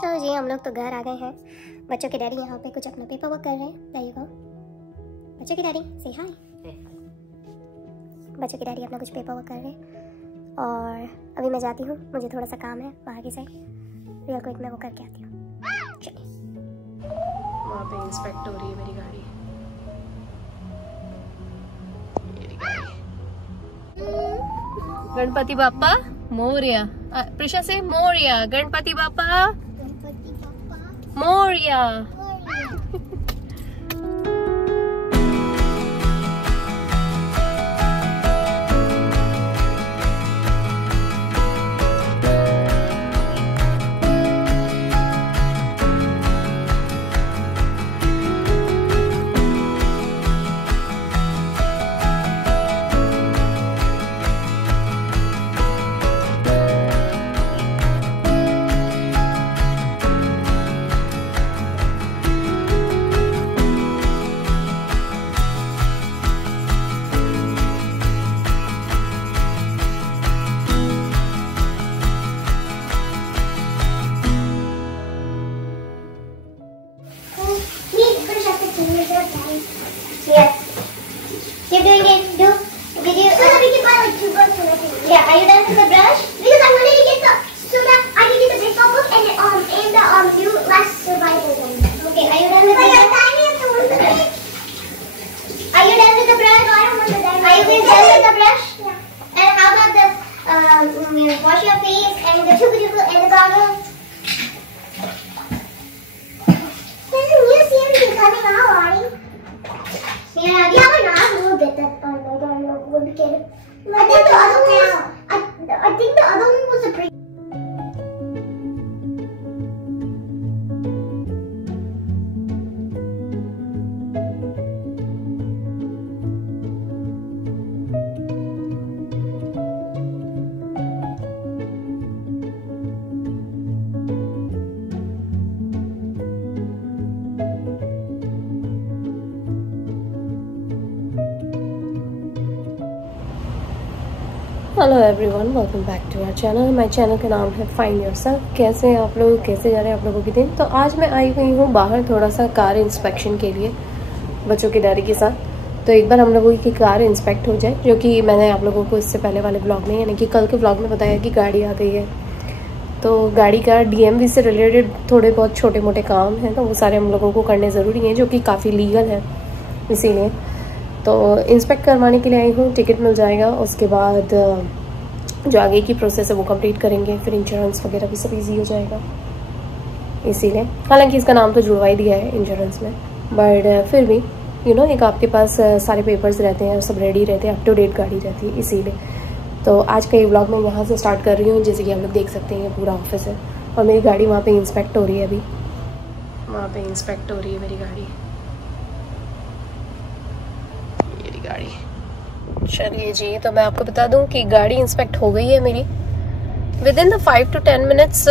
चलो जी, हम लोग तो घर आ गए हैं। बच्चों के डैडी यहाँ पे कुछ अपना पेपर वर्क कर रहे हैं। There you go। बच्चों के डैडी से हाय। बच्चों के डैडी अपना कुछ पेपर वर्क कर रहे हैं और अभी मैं जाती हूँ, मुझे थोड़ा सा काम है बाहर की साइड। रियल क्विक मैं वो करके आती हूँ। चलिए। वहाँ पे इंस्पेक्ट हो रही है मेरी गाड़ी। गणपति बाप्पा मोरया। प्रिशा से Morya. Ganpati Bappa Morya. Yes. Keep doing it. Did you? So that we can buy like 2 books and everything. Yeah. Are you done with the brush? Because I wanted to get the so that I can get the baseball book and the new last survival one. Okay. Are you done with the brush? Are you done with the brush? No, I don't want the diamond. Are you done with the brush? Yeah. And how about the wash your face and the chuku and the goggles? There's a new series coming out, Artie. Yeah, but I will get that. We'll get it. I think the other one. I think the other one was a pretty. Hello everyone, welcome back to our channel. My channel का नाम है find yourself. कैसे हैं आप लोग, कैसे जा रहे हैं आप लोगों के दिन? तो आज मैं आई हुई हूँ बाहर थोड़ा सा कार इंस्पेक्शन के लिए बच्चों के डैडी के साथ। तो एक बार हम लोगों की कार इंस्पेक्ट हो जाए, जो कि मैंने आप लोगों को इससे पहले वाले ब्लॉग में यानी कि कल के ब्लॉग में बताया कि गाड़ी आ गई है। तो गाड़ी का DMV से रिलेटेड थोड़े बहुत छोटे मोटे काम हैं, तो वो सारे हम लोगों को करने ज़रूरी हैं, जो कि काफ़ी लीगल है। इसीलिए तो इंस्पेक्ट करवाने के लिए आई हूँ। टिकट मिल जाएगा, उसके बाद जो आगे की प्रोसेस है वो कंप्लीट करेंगे, फिर इंश्योरेंस वगैरह भी सब इजी हो जाएगा। इसीलिए हालांकि इसका नाम तो जुड़वा ही दिया है इंश्योरेंस में, बट फिर भी एक आपके पास सारे पेपर्स रहते हैं, सब रेडी रहते हैं, अप टू डेट गाड़ी रहती है। इसीलिए तो आज का ये व्लॉग मैं यहाँ से स्टार्ट कर रही हूँ। जैसे कि आप लोग देख सकते हैं, पूरा ऑफिस है और मेरी गाड़ी वहाँ पे इंस्पेक्ट हो रही है। अभी वहाँ पे इंस्पेक्ट हो रही है मेरी गाड़ी। चलिए जी, तो मैं आपको बता दूं कि गाड़ी इंस्पेक्ट हो गई है मेरी। With in the 5 to 10 minutes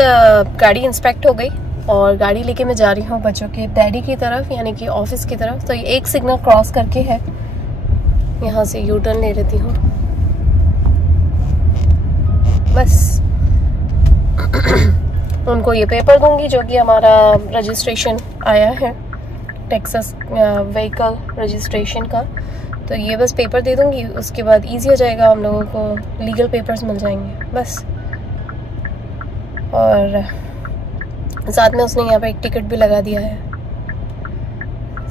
गाड़ी इंस्पेक्ट हो गई और गाड़ी लेके मैं जा रही हूँ बच्चों के डैडी की तरफ, यानी कि ऑफिस की तरफ। तो ये एक सिग्नल क्रॉस करके है, यहाँ से यू टर्न ले लेती हूँ बस। उनको ये पेपर दूंगी जो कि हमारा रजिस्ट्रेशन आया है, टेक्सास व्हीकल रजिस्ट्रेशन का। तो ये बस पेपर दे दूंगी, उसके बाद इजी हो जाएगा, हम लोगों को लीगल पेपर्स मिल जाएंगे बस। और साथ में उसने यहाँ पे एक टिकट भी लगा दिया है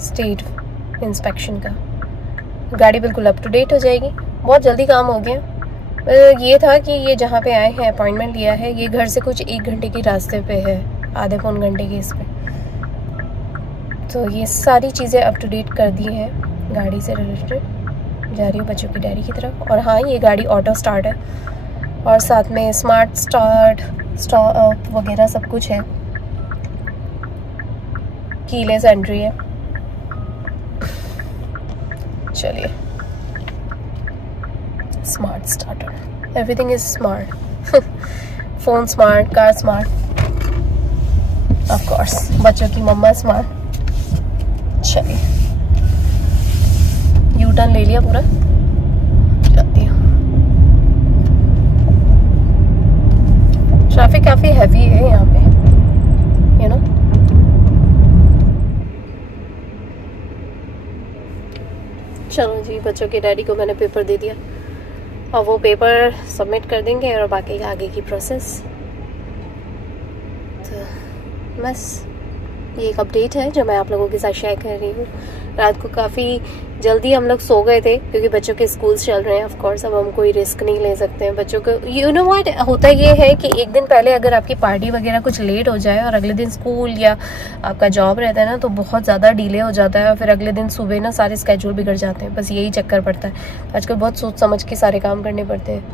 स्टेट इंस्पेक्शन का। गाड़ी बिल्कुल अप टू डेट हो जाएगी, बहुत जल्दी काम हो गया। ये था कि ये जहाँ पे आए हैं, अपॉइंटमेंट लिया है, ये घर से कुछ 1 घंटे के रास्ते पे है, आधे पौन घंटे के इस पे। तो ये सारी चीज़ें अप टू डेट कर दी हैं गाड़ी से रिलेटेड। जा रही हूँ बच्चों की डैडी की तरफ। और हाँ, ये गाड़ी ऑटो स्टार्ट है और साथ में स्मार्ट स्टार्ट वगैरह सब कुछ है, कीलेस एंट्री है। चलिए, smart starter, everything is smart. Phone smart, car smart, of course बच्चों की मम्मा स्मार्ट। चलिए, यू टर्न ले लिया पूरा, जाती हूँ। ट्रैफिक काफ़ी हैवी है यहाँ पे। You know. चलो जी, बच्चों के डैडी को मैंने पेपर दे दिया और वो पेपर सबमिट कर देंगे और बाकी आगे की प्रोसेस। तो बस ये एक अपडेट है जो मैं आप लोगों के साथ शेयर कर रही हूँ। रात को काफ़ी जल्दी हम लोग सो गए थे क्योंकि बच्चों के स्कूल चल रहे हैं। ऑफ कोर्स अब हम कोई रिस्क नहीं ले सकते हैं बच्चों को। यू नो व्हाट होता ये है कि एक दिन पहले अगर आपकी पार्टी वगैरह कुछ लेट हो जाए और अगले दिन स्कूल या आपका जॉब रहता है ना, तो बहुत ज़्यादा डिले हो जाता है और फिर अगले दिन सुबह ना सारे स्केड्यूल बिगड़ जाते हैं। बस यही चक्कर पड़ता है। आजकल बहुत सोच समझ के सारे काम करने पड़ते हैं,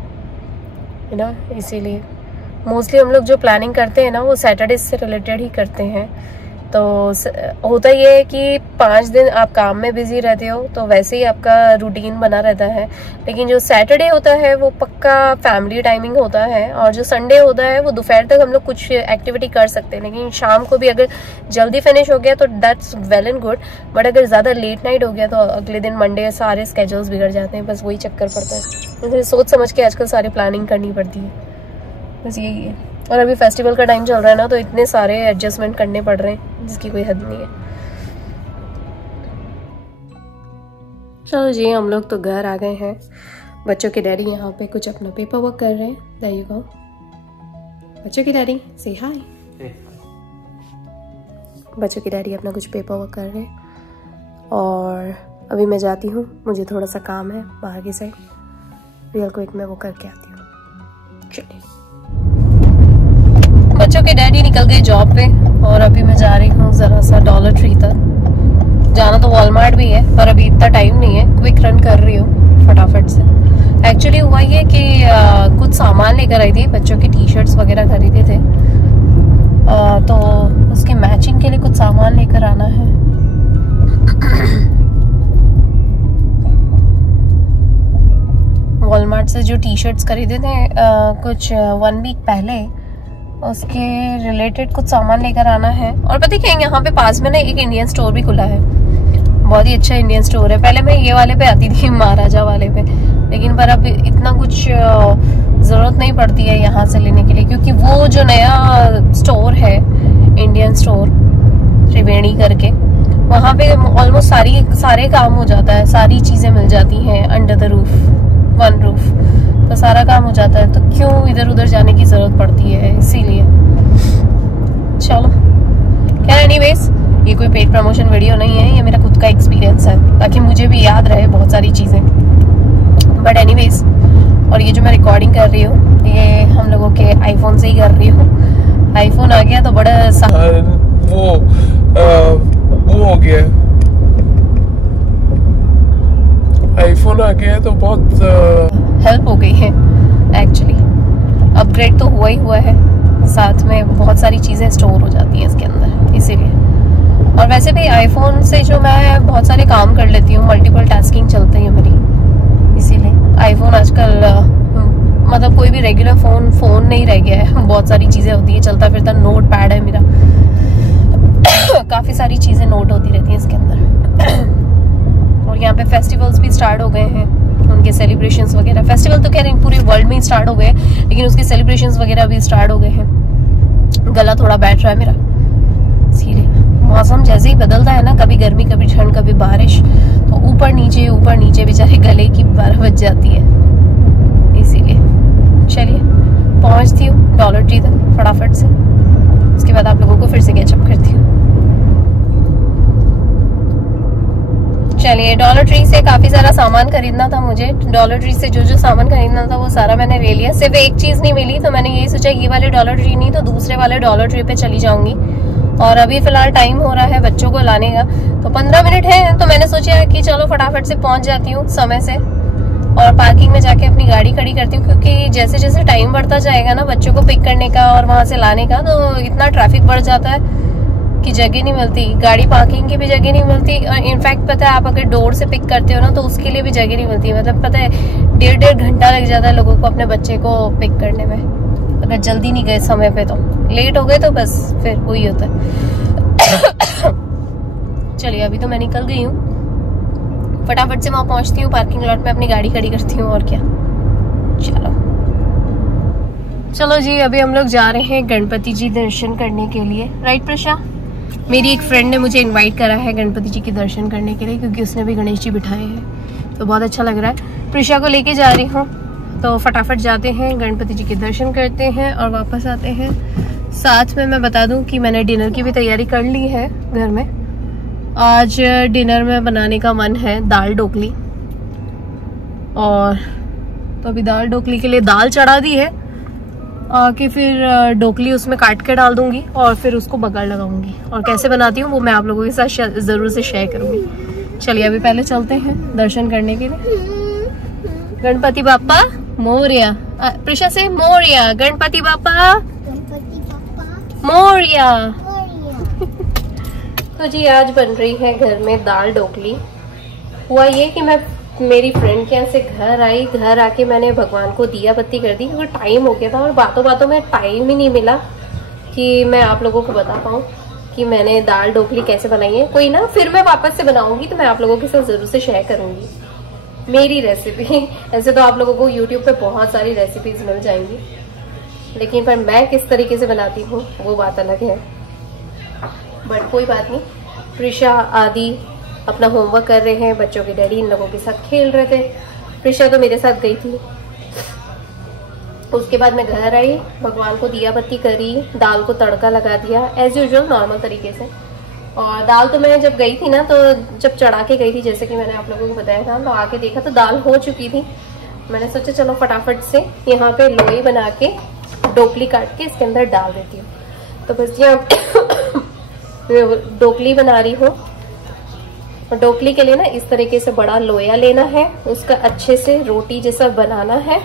यू नो। इसीलिए मोस्टली हम लोग जो प्लानिंग करते हैं ना, वो सैटरडे से रिलेटेड ही करते हैं। तो होता ये है कि 5 दिन आप काम में बिजी रहते हो तो वैसे ही आपका रूटीन बना रहता है, लेकिन जो सैटरडे होता है वो पक्का फैमिली टाइमिंग होता है, और जो संडे होता है वो दोपहर तक हम लोग कुछ एक्टिविटी कर सकते हैं, लेकिन शाम को भी अगर जल्दी फिनिश हो गया तो that's well and good. But अगर ज़्यादा लेट नाइट हो गया तो अगले दिन मंडे सारे स्केड्यूल्स बिगड़ जाते हैं। बस वही चक्कर पड़ता है, इसलिए सोच समझ के आजकल सारी प्लानिंग करनी पड़ती है। बस यही है। और अभी फेस्टिवल का टाइम चल रहा है ना, तो इतने सारे एडजस्टमेंट करने पड़ रहे हैं जिसकी कोई हद नहीं है। चलो जी, हम लोग तो घर आ गए हैं। बच्चों के डैडी यहाँ पे कुछ अपना पेपर वर्क कर रहे हैं। There you go. बच्चों के डैडी से हाय। बच्चों के डैडी अपना कुछ पेपर वर्क कर रहे हैं और अभी मैं जाती हूँ, मुझे थोड़ा सा काम है बाहर की साइड। रियल क्विक मैं वो करके आती हूँ। चलिए। बच्चों के डैडी निकल गए जॉब पे और अभी मैं जा रही हूँ ज़रा सा डॉलर ट्री तक। जाना तो वॉलमार्ट भी है पर अभी इतना टाइम नहीं है, क्विक रन कर रही हूँ फटाफट से। एक्चुअली हुआ ये कि कुछ सामान लेकर आई थी, बच्चों के टी शर्ट्स वगैरह खरीदे थे, तो उसके मैचिंग के लिए कुछ सामान लेकर आना है। वॉलमार्ट से जो टी शर्ट्स खरीदे थे कुछ 1 वीक पहले, उसके रिलेटेड कुछ सामान लेकर आना है। और पता क्या, यहाँ पे पास में ना एक इंडियन स्टोर भी खुला है, बहुत ही अच्छा इंडियन स्टोर है। पहले मैं ये वाले पे आती थी, महाराजा वाले पे, लेकिन पर अब इतना कुछ ज़रूरत नहीं पड़ती है यहाँ से लेने के लिए, क्योंकि वो जो नया स्टोर है इंडियन स्टोर त्रिवेणी करके, वहाँ पे ऑलमोस्ट सारे काम हो जाता है, सारी चीज़ें मिल जाती हैं under the roof, one roof, तो सारा काम हो जाता है। तो क्यों इधर उधर जाने की ज़रूरत पड़ती है, इसीलिए। चलो खैर, एनीवेज ये कोई पेड प्रमोशन वीडियो नहीं है, ये मेरा खुद का एक्सपीरियंस है ताकि मुझे भी याद रहे बहुत सारी चीज़ें। बट एनीवेज, और ये जो मैं रिकॉर्डिंग कर रही हूँ ये हम लोगों के आईफोन से ही कर रही हूँ। आईफोन आ गया तो बड़ा वो हो गया, आईफोन आ गया तो बहुत हेल्प हो गई है एक्चुअली। अपग्रेड तो हुआ ही हुआ है, साथ में बहुत सारी चीज़ें स्टोर हो जाती हैं इसके अंदर, इसीलिए। और वैसे भी आईफोन से जो मैं बहुत सारे काम कर लेती हूँ, मल्टीपल टास्किंग चलती है मेरी, इसीलिए आईफोन आजकल मतलब कोई भी रेगुलर फ़ोन नहीं रह गया है, बहुत सारी चीज़ें होती है, चलता फिरता नोट पैड है मेरा काफ़ी सारी चीज़ें नोट होती रहती हैं इसके अंदर। और यहाँ पे फेस्टिवल्स भी स्टार्ट हो गए हैं, उनके सेलिब्रेशंस वगैरह। फेस्टिवल तो कह रहे हैं पूरे वर्ल्ड में ही स्टार्ट हो गए, लेकिन उसके सेलिब्रेशंस वगैरह भी स्टार्ट हो गए हैं। गला थोड़ा बैठ रहा है मेरा, इसीलिए। मौसम जैसे ही बदलता है ना, कभी गर्मी कभी ठंड कभी बारिश, तो ऊपर नीचे बेचारे गले की 12 बज जाती है, इसीलिए। चलिए पहुँचती हूँ डॉलर ट्री तक फटाफट से, उसके बाद आप लोगों को फिर से कैचअप करती हूँ। चलिए, डॉलर ट्री से काफ़ी सारा सामान खरीदना था मुझे। डॉलर ट्री से जो सामान खरीदना था वो सारा मैंने ले लिया। सिर्फ एक चीज़ नहीं मिली, तो मैंने यही सोचा ये वाले डॉलर ट्री नहीं तो दूसरे वाले डॉलर ट्री पे चली जाऊंगी। और अभी फ़िलहाल टाइम हो रहा है बच्चों को लाने का, तो 15 मिनट है, तो मैंने सोचा कि चलो फटाफट से पहुँच जाती हूँ समय से और पार्किंग में जाके अपनी गाड़ी खड़ी करती हूँ, क्योंकि जैसे जैसे टाइम बढ़ता जाएगा ना बच्चों को पिक करने का और वहाँ से लाने का, तो इतना ट्रैफिक बढ़ जाता है कि जगह नहीं मिलती, गाड़ी पार्किंग की भी जगह नहीं मिलती। इनफैक्ट पता है, आप अगर डोर से पिक करते हो ना तो उसके लिए भी जगह नहीं मिलती। मतलब पता है 1.5 घंटा लग जाता है लोगों को अपने बच्चे को पिक करने में, अगर जल्दी नहीं गए समय पे। तो लेट हो गए तो बस फिर वही होता है। चलिए अभी तो मैं निकल गई हूँ, फटाफट से वहाँ पहुँचती हूँ, पार्किंग लॉट में अपनी गाड़ी खड़ी करती हूँ, और क्या। चलो चलो जी, अभी हम लोग जा रहे हैं गणपति जी दर्शन करने के लिए, राइट प्रशा? मेरी एक फ्रेंड ने मुझे इनवाइट करा है गणपति जी के दर्शन करने के लिए, क्योंकि उसने भी गणेश जी बिठाए हैं, तो बहुत अच्छा लग रहा है। प्रिशा को लेके जा रही हूँ, तो फटाफट जाते हैं, गणपति जी के दर्शन करते हैं और वापस आते हैं। साथ में मैं बता दूं कि मैंने डिनर की भी तैयारी कर ली है घर में। आज डिनर में बनाने का मन है दाल ढोकली, और तो अभी दाल ढोकली के लिए दाल चढ़ा दी है, आके फिर ढोकली उसमें काट के डाल दूंगी और फिर उसको बघार लगाऊंगी। और कैसे बनाती हूँ वो मैं आप लोगों के साथ ज़रूर से शेयर करूंगी। चलिए अभी पहले चलते हैं दर्शन करने के लिए। गणपति बाप्पा मोरया, प्रिशा से मोरया, गणपति बाप्पा मोरया। तो जी आज बन रही है घर में दाल ढोकली। हुआ ये कि मैं मेरी फ्रेंड के यहाँ से घर आई, घर आके मैंने भगवान को दिया बत्ती कर दी, क्योंकि टाइम हो गया था और बातों बातों में टाइम ही नहीं मिला कि मैं आप लोगों को बता पाऊँ कि मैंने दाल ढोकली कैसे बनाई है। कोई ना, फिर मैं वापस से बनाऊंगी तो मैं आप लोगों के साथ जरूर से शेयर करूंगी मेरी रेसिपी। ऐसे तो आप लोगों को यूट्यूब पे बहुत सारी रेसिपीज मिल जाएंगी, लेकिन पर मैं किस तरीके से बनाती हूँ वो बात अलग है। बट कोई बात नहीं, प्रिशा आदि अपना होमवर्क कर रहे हैं, बच्चों के डैडी इन लोगों के साथ खेल रहे थे। प्रिशा तो मेरे साथ गई थी। उसके बाद मैं घर आई, भगवान को दिया बत्ती करी, दाल को तड़का लगा दिया एज यूजुअल नॉर्मल तरीके से। और दाल तो मैं जब गई थी ना, तो जब चढ़ा के गई थी, जैसे कि मैंने आप लोगों को बताया था, तो आके देखा तो दाल हो चुकी थी। मैंने सोचा चलो फटाफट से यहाँ पे लोई बना के ढोकली काट के इसके अंदर डाल देती हूँ। तो बस यहाँ ढोकली बना रही हूँ। और ढोकली के लिए ना इस तरीके से बड़ा लोया लेना है, उसका अच्छे से रोटी जैसा बनाना है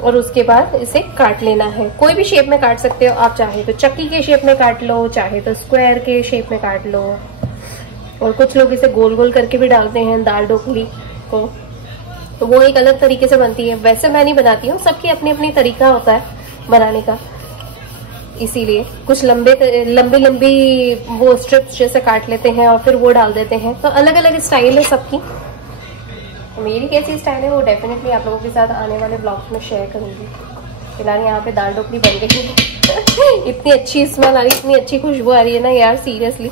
और उसके बाद इसे काट लेना है। कोई भी शेप में काट सकते हो आप, चाहे तो चक्की के शेप में काट लो, चाहे तो स्क्वायर के शेप में काट लो, और कुछ लोग इसे गोल गोल करके भी डालते हैं दाल ढोकली को, तो वो एक अलग तरीके से बनती है। वैसे मैं नहीं बनाती हूँ, सबकी अपनी अपनी तरीका होता है बनाने का, इसीलिए कुछ लंबी वो स्ट्रिप्स जैसे काट लेते हैं और फिर वो डाल देते हैं। तो अलग अलग स्टाइल है सबकी। मेरी कैसी स्टाइल है वो डेफिनेटली आप लोगों के साथ आने वाले ब्लॉग्स में शेयर करूंगी। फिलहाल यहाँ पे दाल ढोकली बन गई है। इतनी अच्छी स्मेल आ रही, इतनी अच्छी खुशबू आ रही है ना यार, सीरियसली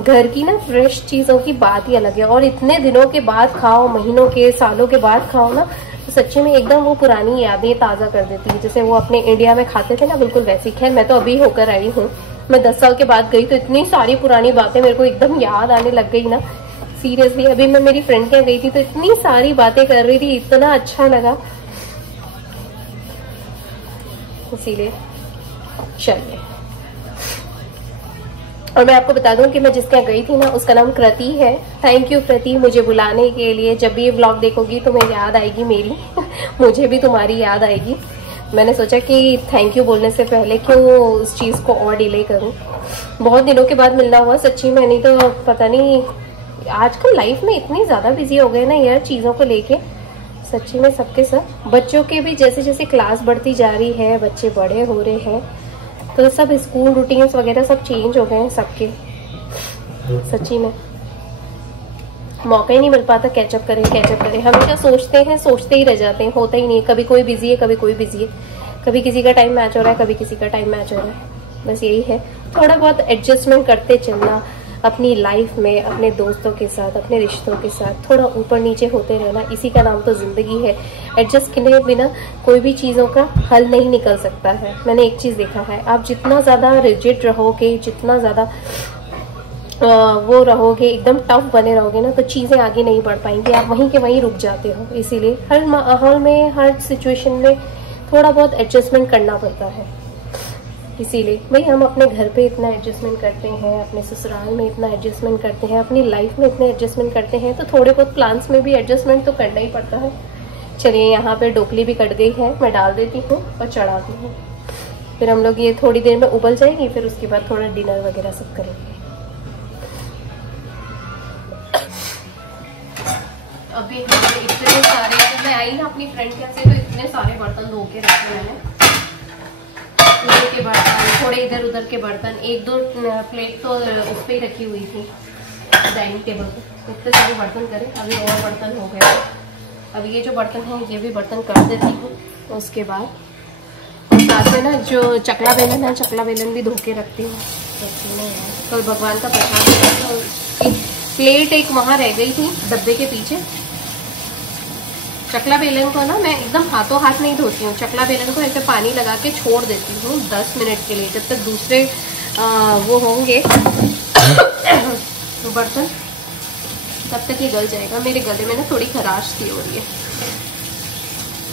घर की ना फ्रेश चीजों की बात ही अलग है। और इतने दिनों के बाद खाओ, महीनों के सालों के बाद खाओ ना, तो सच्ची में एकदम वो पुरानी यादें ताज़ा कर देती है, जैसे वो अपने इंडिया में खाते थे ना, बिल्कुल वैसी। खैर मैं तो अभी होकर आई हूँ, मैं 10 साल के बाद गई, तो इतनी सारी पुरानी बातें मेरे को एकदम याद आने लग गई ना, सीरियसली। अभी मैं मेरी फ्रेंड के गई थी तो इतनी सारी बातें कर रही थी, इतना अच्छा लगा, इसीलिए। चलिए, और मैं आपको बता दूं कि मैं जिसके यहाँ गई थी ना, उसका नाम कृति है। थैंक यू कृति मुझे बुलाने के लिए। जब भी ये व्लॉग देखोगी तो मैं याद आएगी मेरी मुझे भी तुम्हारी याद आएगी। मैंने सोचा कि थैंक यू बोलने से पहले क्यों उस चीज़ को और डिले करूं। बहुत दिनों के बाद मिलना हुआ सच्ची में, नहीं तो पता नहीं, आजकल लाइफ में इतनी ज़्यादा बिजी हो गए ना यार चीज़ों को लेके, सच्ची में सबके सब। बच्चों के भी जैसे जैसे क्लास बढ़ती जा रही है, बच्चे बड़े हो रहे हैं, तो सब स्कूल रूटीन्स वगैरह सब चेंज हो गए हैं सबके। सच्ची में मौका ही नहीं मिल पाता कैचअप करें। हमेशा सोचते ही रह जाते हैं, होता ही नहीं। कभी कोई बिजी है, कभी कोई बिजी है, कभी किसी का टाइम मैच हो रहा है, कभी किसी का टाइम मैच हो रहा है। बस यही है, थोड़ा बहुत एडजस्टमेंट करते चलना अपनी लाइफ में, अपने दोस्तों के साथ, अपने रिश्तों के साथ थोड़ा ऊपर नीचे होते रहना, इसी का नाम तो जिंदगी है। एडजस्ट किए बिना कोई भी चीज़ों का हल नहीं निकल सकता है। मैंने एक चीज़ देखा है, आप जितना ज़्यादा रिजिड रहोगे, जितना ज़्यादा वो रहोगे, एकदम टफ बने रहोगे ना, तो चीज़ें आगे नहीं बढ़ पाएंगी, आप वहीं के वहीं रुक जाते हो। इसीलिए हर सिचुएशन में थोड़ा बहुत एडजस्टमेंट करना पड़ता है। इसीलिए भाई हम अपने घर पे इतना एडजस्टमेंट करते हैं, अपने ससुराल में इतना एडजस्टमेंट करते हैं, अपनी लाइफ में इतना एडजस्टमेंट करते हैं, तो थोड़े बहुत प्लान्स में भी एडजस्टमेंट तो करना ही पड़ता है। चलिए, यहाँ पे ढोकली भी कट गई है, मैं डाल देती हूँ और चढ़ाती हूँ। फिर हम लोग ये थोड़ी देर में उबल जाएगी, फिर उसके बाद थोड़ा डिनर वगैरह सब करेंगे। अभी इतने सारे, मैं आई ना अपनी फ्रेंड के यहाँ से, तो इतने सारे बर्तन धो के रखे मैंने, के बर्तन, थोड़े इधर उधर के बर्तन, एक दो प्लेट तो उस पर ही रखी हुई थी डाइनिंग टेबल पे। इतने सारे बर्तन करे, अभी और बर्तन हो गए। अब ये जो बर्तन है ये भी बर्तन कर देती हूँ, उसके बाद साथ में ना जो चकला बेलन है, चकला बेलन भी धो के रखती हूँ। कल भगवान का प्रसाद तो प्लेट एक वहाँ रह गई थी डब्बे के पीछे। चकला बेलन को ना मैं एकदम हाथों हाथ नहीं धोती हूँ, चकला बेलन को ऐसे पानी लगा के छोड़ देती हूँ 10 मिनट के लिए, जब तक दूसरे वो होंगे बर्तन, तब तक ये गल जाएगा। मेरे गले में ना थोड़ी खराश सी हो रही है।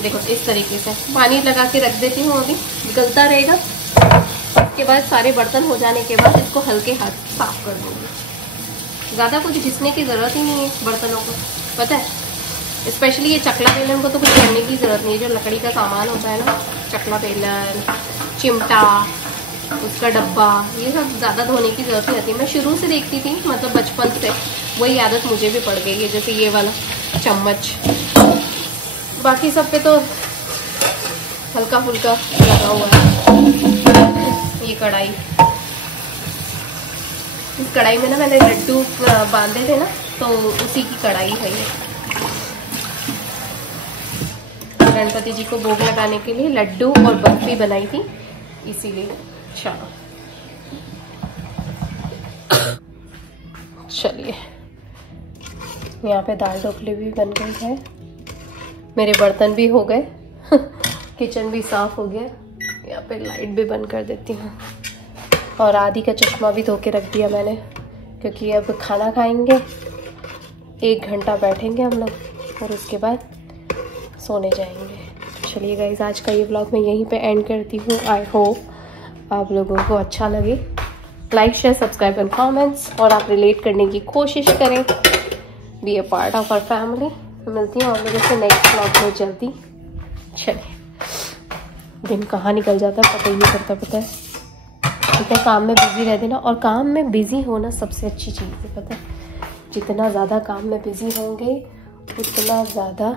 देखो इस तरीके से पानी लगा के रख देती हूँ, अभी गलता रहेगा। उसके बाद सारे बर्तन हो जाने के बाद इसको हल्के हाथ साफ कर दूँगी। ज़्यादा कुछ घिसने की ज़रूरत ही नहीं है बर्तनों को, पता है। स्पेशली ये चकला बेलन को तो कुछ करने की ज़रूरत नहीं है। जो लकड़ी का सामान होता है ना, चकला बेलन, चिमटा, उसका डब्बा, ये सब ज़्यादा धोने की ज़रूरत नहीं होती। मैं शुरू से देखती थी, मतलब बचपन से वही आदत मुझे भी पड़ गई है। जैसे ये वाला चम्मच, बाकी सब पे तो हल्का फुल्का लगा हुआ है। ये कढ़ाई, इस कढ़ाई में ना मैंने लड्डू बांधे थे ना, तो उसी की कढ़ाई है ये। गणपति जी को भोग लगाने के लिए लड्डू और बर्फी बनाई थी, इसीलिए। चलिए, यहाँ पे दाल ढोकली भी बन गई है, मेरे बर्तन भी हो गए, किचन भी साफ हो गया। यहाँ पे लाइट भी बंद कर देती हूँ। और आदि का चश्मा भी धो के रख दिया मैंने, क्योंकि अब खाना खाएंगे, 1 घंटा बैठेंगे हम लोग और उसके बाद सोने जाएंगे। चलिए गाइस, आज का ये व्लॉग मैं यहीं पे एंड करती हूँ। आई होप आप लोगों को अच्छा लगे। Like, share, subscribe and comments, और आप रिलेट करने की कोशिश करें। Be a part of our family. मिलती हूँ आप लोगों से नेक्स्ट व्लॉग में जल्दी। चलिए, दिन कहाँ निकल जाता है पता ही नहीं पड़ता, पता है। ठीक है, काम में बिजी रहते ना, और काम में बिजी होना सबसे अच्छी चीज़ है, पता है। जितना ज़्यादा काम में बिजी होंगे उतना ज़्यादा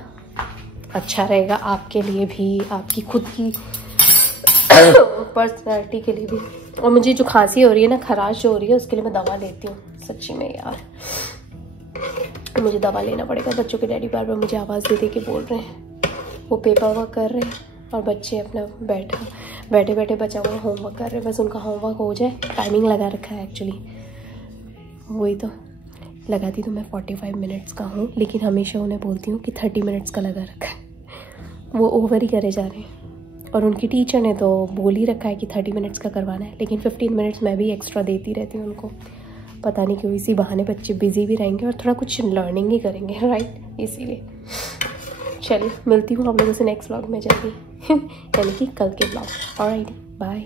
अच्छा रहेगा आपके लिए भी, आपकी खुद की पर्सनैलिटी के लिए भी। और मुझे जो खांसी हो रही है ना, खराश जो हो रही है, उसके लिए मैं दवा लेती हूँ सच्ची में यार। तो मुझे दवा लेना पड़ेगा। बच्चों के डैडी बार बार मुझे आवाज़ दे दे के बोल रहे हैं, वो पेपर वर्क कर रहे हैं और बच्चे अपना बैठे बैठे बचा हुआ होमवर्क कर रहे हैं। बस उनका होमवर्क हो जाए। टाइमिंग लगा रखा है एक्चुअली, वही तो लगाती तो मैं 45 मिनट्स का हूँ, लेकिन हमेशा उन्हें बोलती हूँ कि 30 मिनट्स का लगा रखा है। वो ओवर ही करे जा रहे हैं, और उनकी टीचर ने तो बोल ही रखा है कि 30 मिनट्स का करवाना है, लेकिन 15 मिनट्स मैं भी एक्स्ट्रा देती रहती हूँ उनको। पता नहीं क्यों, इसी बहाने बच्चे बिजी भी रहेंगे और थोड़ा कुछ लर्निंग ही करेंगे, राइट, इसीलिए। चलिए, मिलती हूँ आप लोगों से नेक्स्ट व्लॉग में जल्दी, यानी कि कल के व्लॉग। Alright, bye.